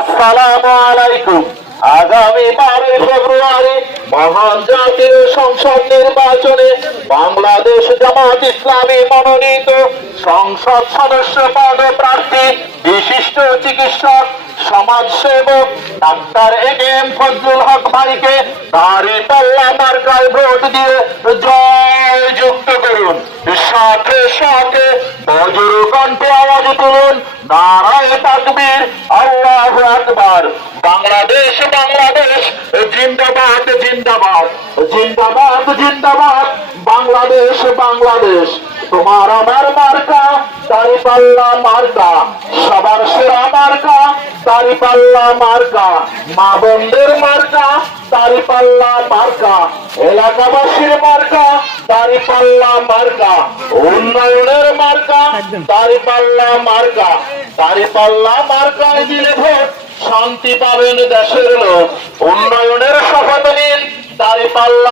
আসসালামু আলাইকুম। আগামী 12 ফেব্রুয়ারি মহান জাতীয় সংসদ নির্বাচনে বাংলাদেশ জামাত ইসলামী মনোনীত সংসদ সদস্য পদে প্রার্থী বিশিষ্ট চিকিৎসক সমাজসেবক ডাক্তার এ.কে.এম. ফজলুল হক ভাইকে দাঁড়িপাল্লা মার্কায় ভোট দিয়ে জয়যুক্ত করুন। সাথে সাথে বজ্র কণ্ঠে আওয়াজ তুলুন, নারায়ে তাকবীর, আল্লাহু আকবার। বাংলাদেশ বাংলাদেশ জিন্দাবাদ জিন্দাবাদ জিন্দাবাদ জিন্দাবাদ। বাংলাদেশ বাংলাদেশ। তোমার আমার মার্কা দাঁড়িপাল্লা মার্কা, সবার সেরা মার্কা দাঁড়িপাল্লা মার্কা, মা বোনদের মার্কা দাঁড়িপাল্লা মার্কা, এলাকাবাসীর মার্কা দাঁড়িপাল্লা মার্কা, উন্নয়নের মার্কা দাঁড়িপাল্লা মার্কা। দাঁড়িপাল্লা মার্কায় দিলে ভোট, শান্তি পাবেন দেশের লোক। উন্নয়নের শপথ নিন, দাঁড়িপাল্লা